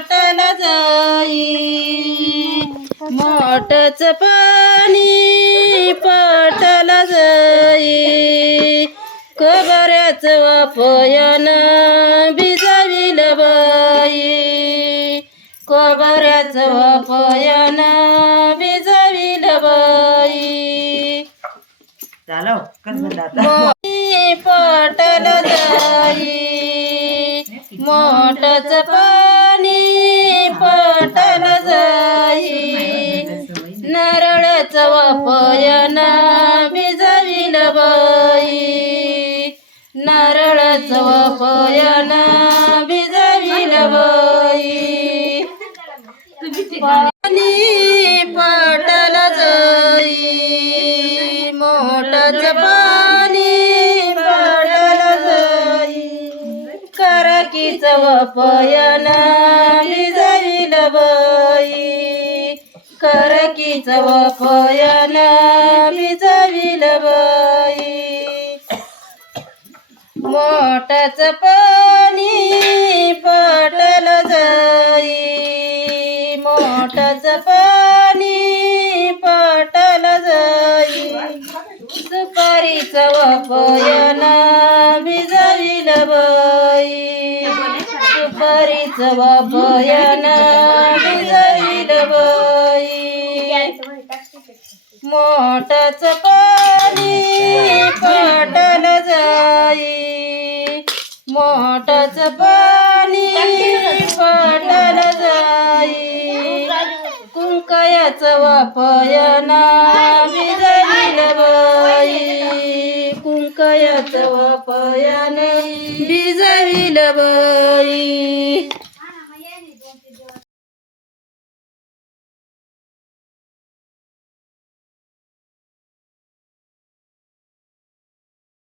पटल जाई मोठच पाणी पटल जाई खबऱ्याच वापयन भिजाविल बाई. खबऱ्याच वापयन भिजाविल बाई. झालं पटल जाई मोठच पाणी पटन जाई. नारळच वापयन भिजविल बाई. नारळच वापयन भिजविल बाई. पाणी पटल जाई. मोठच पाणी पटल जाई. करकीच वपयन करकीच वपयन भिजविल बाई. मोठच पाणी पाटल जाई. मोठच पाणी पाटल जाई. दुपारीच वपयन भिजविल बाई. दुपारीच वपयन भिजविल बाई. मोठच पाणी पटल जाई. मोठच पाणी पटल जाई. कुंकयाच वापयना भिजविल बाई. कुंकयाच वापयन भिजविल बाई.